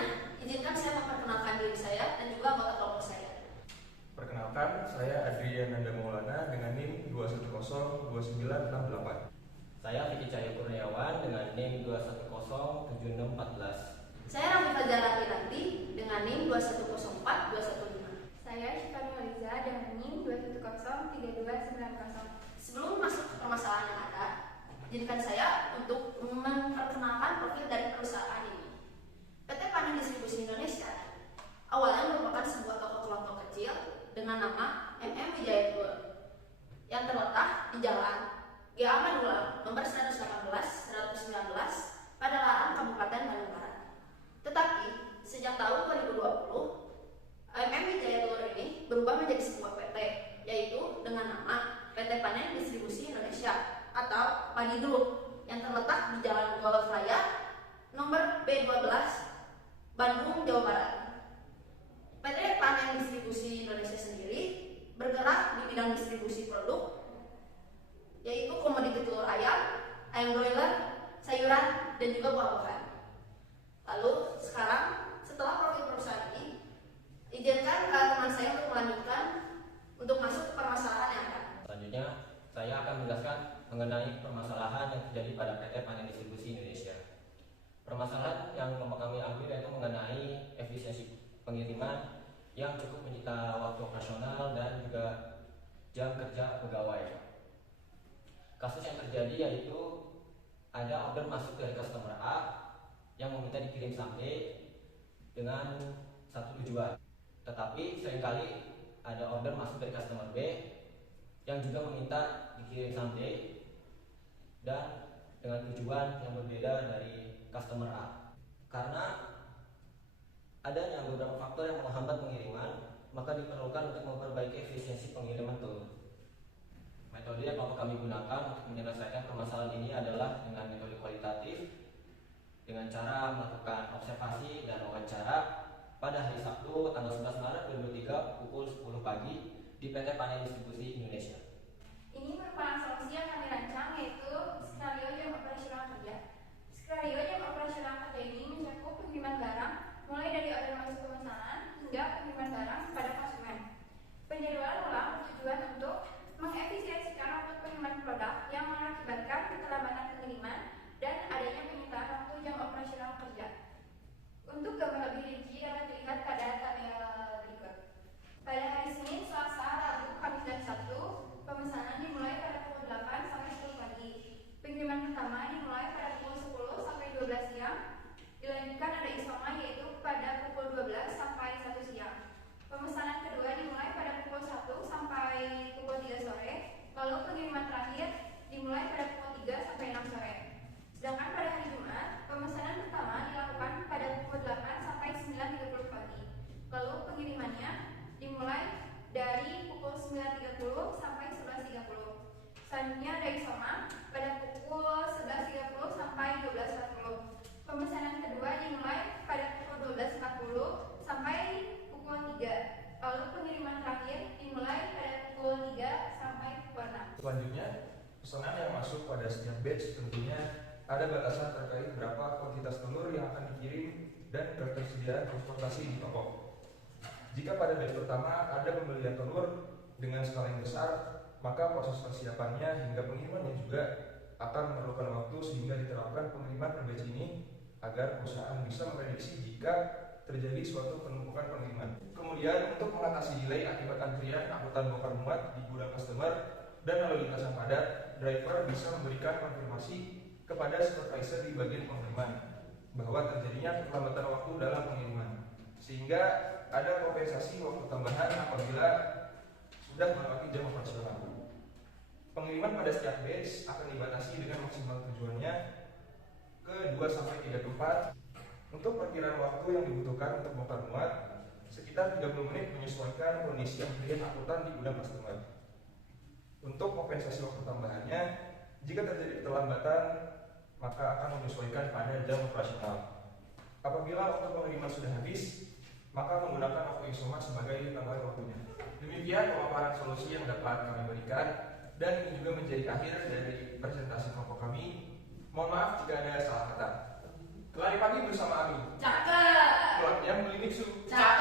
Selanjutnya, izinkan saya memperkenalkan diri saya dan juga anggota kelompok saya. Perkenalkan, saya Adrian Nanda Maulana dengan NIM 2102968. Saya Vicky Cahaya Kurniawan dengan NIM 2107614. Saya Raffi Fajar Ranti dengan NIM 2104215. Saya Syifa Nurhaliza dengan NIM 2103290. Sebelum masuk ke permasalahan yang ada, izinkan saya untuk memperkenalkan profil dari perusahaan ini. PT Panen Distribusi Indonesia awalnya merupakan sebuah toko kelontong kecil dengan nama Wijaya Tour yang terletak di Jalan GA Madulang nomor 118 119 pada Larang, Kabupaten Bandung Barat. Tetapi sejak tahun 2020, Wijaya Tour ini berubah menjadi sebuah PT, yaitu dengan nama PT Panen Distribusi Indonesia atau PADI Group yang terletak di Jalan Golf Raya nomor B12 Bandung, Jawa Barat. PT Panen Distribusi Indonesia sendiri bergerak di bidang distribusi produk, yaitu komoditi telur ayam, ayam broiler, sayuran, dan juga buah-buahan. Lalu sekarang setelah profil perusahaan ini, izinkan teman saya untuk melanjutkan untuk masuk ke permasalahan yang ada. Selanjutnya, saya akan menjelaskan mengenai permasalahan yang terjadi pada PT Panen Distribusi Indonesia. Permasalahan yang kami ambil yaitu mengenai efisiensi pengiriman yang cukup menyita waktu operasional dan juga jam kerja pegawai. Kasus yang terjadi yaitu ada order masuk dari customer A yang meminta dikirim sampai dengan satu tujuan. Tetapi seringkali ada order masuk dari customer B yang juga meminta dikirim sampai dan dengan tujuan yang berbeda dari customer A. Karena adanya beberapa faktor yang menghambat pengiriman, maka diperlukan untuk memperbaiki efisiensi pengiriman telur. Metode yang kami gunakan untuk menyelesaikan permasalahan ini adalah dengan metode kualitatif, dengan cara melakukan observasi dan wawancara pada hari Sabtu tanggal 11 Maret 2023 pukul 10 pagi di PT Panen Distribusi Indonesia. Ini merupakan solusi yang kami rancang, yaitu skenario jam operasional kerja. Skenario jam operasional kerja ini mencakup pengiriman barang mulai dari order masuk pemesanan hingga pengiriman barang kepada konsumen. Penjadwalan ulang bertujuan untuk mengefisiensikan waktu pengiriman produk yang mengakibatkan keterlambatan pengiriman dan adanya penyitaan waktu jam operasional kerja. Untuk gambar lebih rinci dapat dilihat pada tabel berikut. Pada hari Senin, Selasa, Rabu, Kamis, dan Sabtu, pemesanan dimulai pada pukul 8 sampai 10 pagi. Pengiriman pertama dimulai pada pukul 10 sampai 12 siang. Dilanjutkan ada isoma, yaitu pada pukul 12 sampai 1 siang. Pemesanan kedua dimulai pada pukul 1 sampai pukul 3 sore. Lalu pengiriman terakhir dimulai pada pukul 3 sampai 6 sore. Sedangkan pada hari Jumat, pemesanan pertama dilakukan pada pukul 8 sampai 9.30 pagi. Lalu pengirimannya dimulai dari pukul 9.30 sampai 11.30. Selanjutnya ada isoma pada pukul 11.30 sampai 12.40. Pemesanan kedua dimulai pada pukul 12.40 sampai pukul 3. Lalu pengiriman terakhir dimulai pada pukul 3 sampai pukul 6. Selanjutnya, pesanan yang masuk pada setiap batch tentunya ada batasan terkait berapa kuantitas telur yang akan dikirim dan ketersediaan transportasi di toko. Jika pada batch pertama ada pembelian telur dengan skala yang besar, maka proses persiapannya hingga pengirimannya juga akan memerlukan waktu sehingga diterapkan pengiriman per batch ini agar perusahaan bisa memprediksi jika terjadi suatu penumpukan pengiriman. Kemudian untuk mengatasi delay akibat antrian angkutan bongkar muat di gudang customer dan lalu lintas yang padat, driver bisa memberikan konfirmasi kepada supervisor di bagian pengiriman bahwa terjadinya keterlambatan waktu dalam pengiriman, sehingga ada kompensasi waktu tambahan apabila sudah melewati jam operasional. Pengiriman pada setiap batch akan dibatasi dengan maksimal tujuannya ke 2-3 tempat. Untuk perkiraan waktu yang dibutuhkan untuk bongkar muat sekitar 30 menit menyesuaikan kondisi antrian angkutan di gudang customer. Untuk kompensasi waktu tambahannya, jika terjadi keterlambatan maka akan menyesuaikan pada jam operasional. Apabila waktu pengiriman sudah habis, maka menggunakan waktu isoma sebagai tambahan waktunya. Demikian pemaparan solusi yang dapat kami berikan, dan ini juga menjadi akhir dari presentasi kelompok kami. Mohon maaf jika ada salah kata. Kelari pagi bersama Ami. Cakep! Biksu. Cakep.